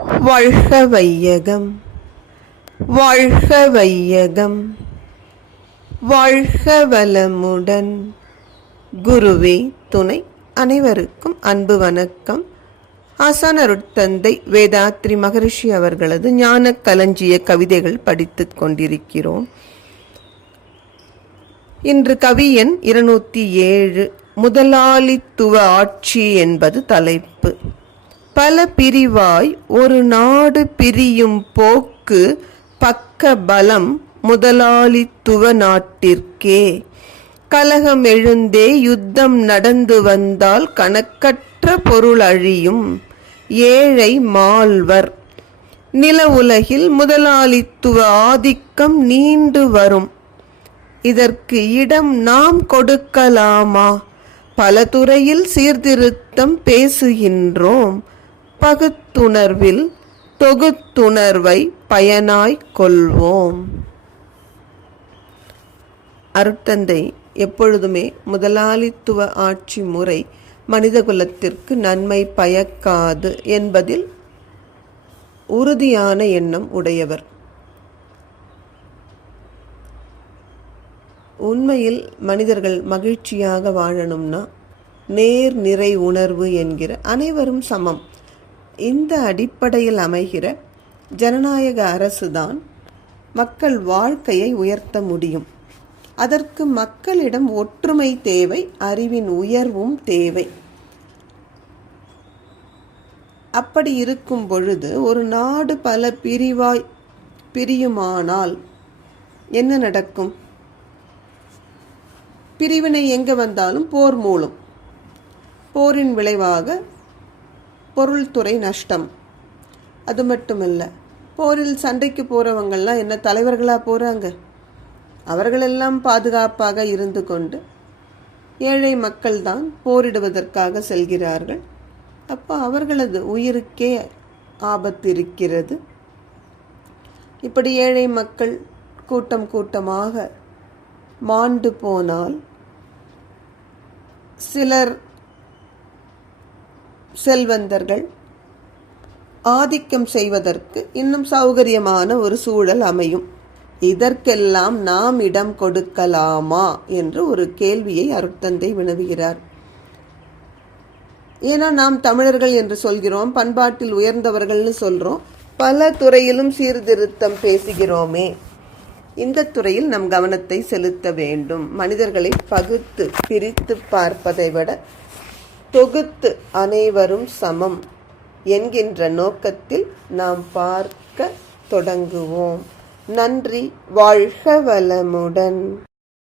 வாழ்க வையகம், வாழ்க வையகம், வாழ்க வளமுடன். குருவே துணை. அனைவருக்கும் அன்பு வணக்கம். ஆசான் அருட்தந்தை வேதாத்ரி மகரிஷி அவர்களது ஞான களஞ்சிய கவிதைகள் படித்துக் கொண்டிருக்கிறோம். இன்று கவி எண் 207, முதலாளித்துவ ஆட்சி என்பது தலைப்பு. பல பிரிவாய் ஒரு நாடு பிரியும் போக்கு பக்க பலம் முதலாளித்துவ நாட்டிற்கே. கலகம் எழுந்தே யுத்தம் நடந்து வந்தால் கணக்கற்ற பொருள் அழியும், ஏழை மாள்வர். நில உலகில் முதலாளித்துவ ஆதிக்கம் நீண்டு வரும். இதற்கு இடம் நாம் கொடுக்கலாமா? பல துறையில் சீர்திருத்தம் பேசுகின்றோம். பகுத்துணர்வில் தொகுத்துணர்வை பயனாய் கொள்வோம். அருட்தந்தை எப்பொழுதுமே முதலாளித்துவ ஆட்சி முறை மனிதகுலத்திற்கு நன்மை பயக்காது என்பதில் உறுதியான எண்ணம் உடையவர். உண்மையில் மனிதர்கள் மகிழ்ச்சியாக வாழணும்னா நேர் நிறை உணர்வு என்கிற அனைவரும் சமம், இந்த அடிப்படையில் அமைகிற ஜனநாயக அரசுதான் மக்கள் வாழ்க்கையை உயர்த்த முடியும். அதற்கு மக்களிடம் ஒற்றுமை தேவை, அறிவின் உயர்வும் தேவை. அப்படி இருக்கும் பொழுது ஒரு நாடு பல பிரிவாய் பிரியுமானால் என்ன நடக்கும்? பிரிவினை எங்கே வந்தாலும் போர் மூலம். போரின் விளைவாக பொருள்துறை நஷ்டம். அது மட்டுமல்ல, போரில் சண்டைக்கு போகிறவங்கள்லாம் என்ன தலைவர்களாக போகிறாங்க? அவர்களெல்லாம் பாதுகாப்பாக இருந்து கொண்டு ஏழை மக்கள் தான் போரிடுவதற்காக செல்கிறார்கள். அப்போ அவர்களது உயிருக்கே ஆபத்து இருக்கிறது. இப்படி ஏழை மக்கள் கூட்டம் கூட்டமாக மாண்டு போனால் சிலர் செல்வந்தர்கள் ஆதிக்கம் செய்வதற்கு இன்னும் சௌகரியமான ஒரு சூழல் அமையும். இதற்கெல்லாம் நாம் இடம் கொடுக்கலாமா என்று ஒரு கேள்வியை அருட்தந்தை வினவுகிறார். ஏன்னா நாம் தமிழர்கள் என்று சொல்கிறோம், பண்பாட்டில் உயர்ந்தவர்கள்னு சொல்கிறோம், பல துறையிலும் சீர்திருத்தம் பேசுகிறோமே. இந்த துறையில் நம் கவனத்தை செலுத்த வேண்டும். மனிதர்களை பகுத்து பிரித்து பார்ப்பதை விட தொகுத்து அனைவரும் சமம் என்கின்ற நோக்கத்தில் நாம் பார்க்க தொடங்குவோம். நன்றி. வாழ்க வளமுடன்.